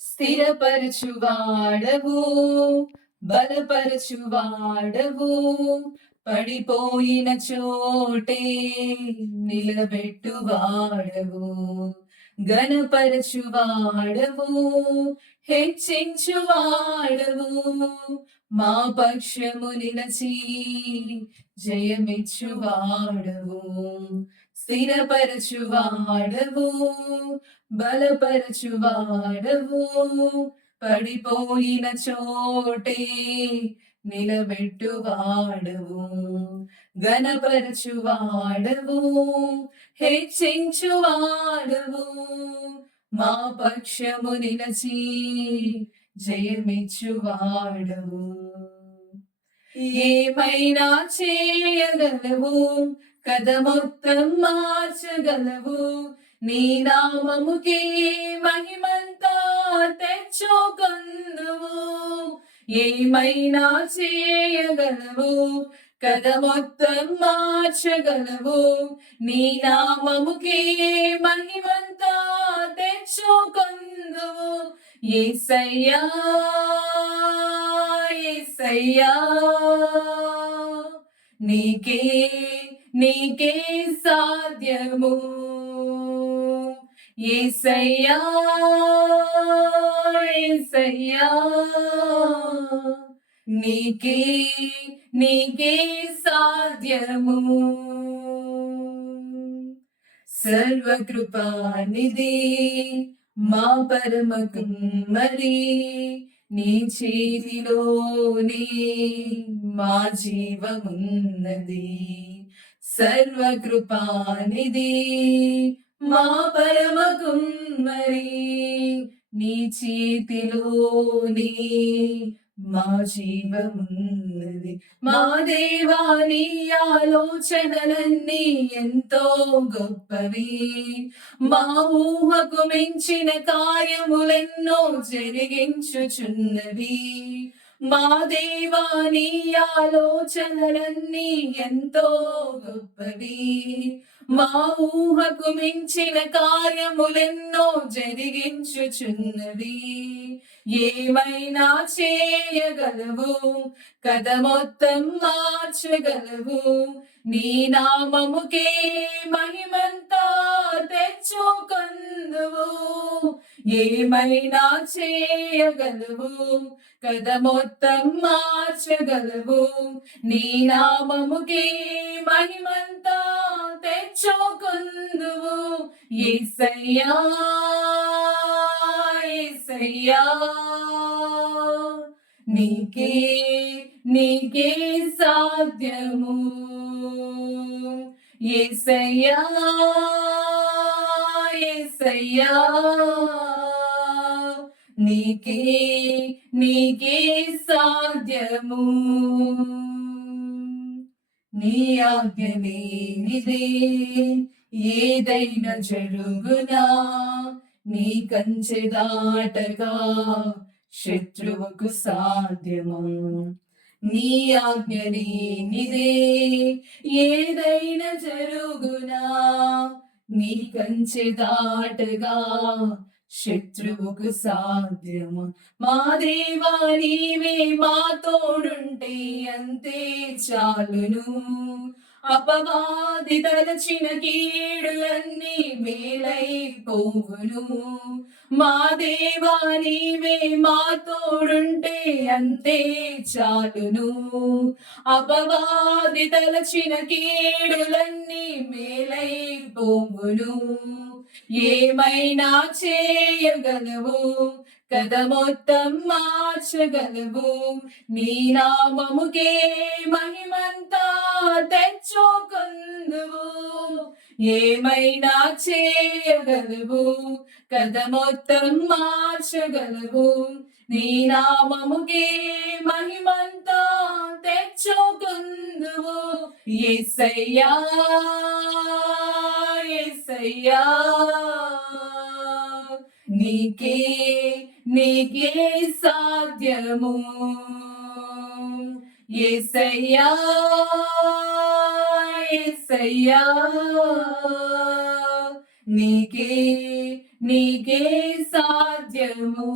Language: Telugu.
స్థిరపరచువాడవు, బలపరచువాడవు, పడిపోయిన చోటే నిలబెట్టువాడవు, ఘనపరచువాడవు, హెచ్చించువాడవు, మా పక్షము నిలచి జయమిచ్చువాడవు, స్థిరపరచువాడవు, బలపరచువాడవు, పడిపోయిన చోటే నిలబెట్టువాడవు, ఘనపరచువాడవు, హెచ్చించువాడవు, మా పక్షము నిలచి జయమిచ్చువాడవు. ఏమైనా చేయగలవు, కథ మొత్తం మార్చగలవు, నీ నామముకే మహిమంతా తెచ్చుకొందువు. ఏమైనా చేయగలవు, కథ మొత్తం మార్చగలవు, నీ నామముకే మహిమంతా తెచ్చుకొందువు. యేసయ్యా యేసయ్యా, నీకే నీకే సాధ్యము. యేసయ్యా యేసయ్యా, నీకే నీకే సాధ్యము. సర్వకృపానిధి మా పరమ కుమ్మరి, నీ చేతిలోనే మా జీవమున్నది. సర్వకృపానిధి మా పరమ కుమ్మరి, నీ చేతిలోనే మా జీవమున్నది. మా దేవా, నీ ఆలోచనలన్నీ ఎంతో గొప్పవి, మా ఊహకు మించిన కార్యములెన్నో జరిగించుచున్నవి. మా దేవా, నీ ఆలోచనలన్నీ ఎంతో గొప్పవి, మా ఊహకు మించిన కార్యములెన్నో జరిగించుచున్నవి. ఏమైనా చేయగలవు, కథ మొత్తం మార్చగలవు, నీ నామముకే మహిమంతా తెచ్చుకొందువు. ఏమైనా చేయగలవు, కథ మొత్తం మార్చగలవు, నీ నామముకే మహిమంతా తెచ్చుకొందువు. యేసయ్యా యేసయ్యా, నీకే నీకే సాధ్యము. యేసయ్యా యేసయ్యా, నీకే నీకే సాధ్యము. నీ ఆజ్ఞ లేనిదే ఏదైనా జరుగునా, నీ కంచె దాటగా శత్రువుకు సాధ్యము. నీ ఆజ్ఞ లేనిదే ఏదైనా జరుగునా, నీ కంచె దాటగా శత్రువుకు సాధ్యము. మా దేవా, నీవే మా తోడుంటే అంతే చాలును. అపవాది తలచిన కీడులన్నీ మేలైపోవును. మా దేవా, నీవే మా తోడుంటే అంతే చాలును. అపవాది తలచిన కీడులన్నీ మేలైపోవును. ఏమైనా చేయగలవు, కథ మొత్తం మార్చగలవు, నీ నామముకే మహిమంతా తెచ్చుకొందువు. ఏమైనా చేయగలవు, కథ మొత్తం మార్చగలవు, నీ నామముకే మహిమంతా తెచ్చుకొందువు. యేసయ్యా యేసయ్యా, నీకే నీకే సాధ్యము. యేసయ్యా యేసయ్యా, నీకే నీకే సాధ్యము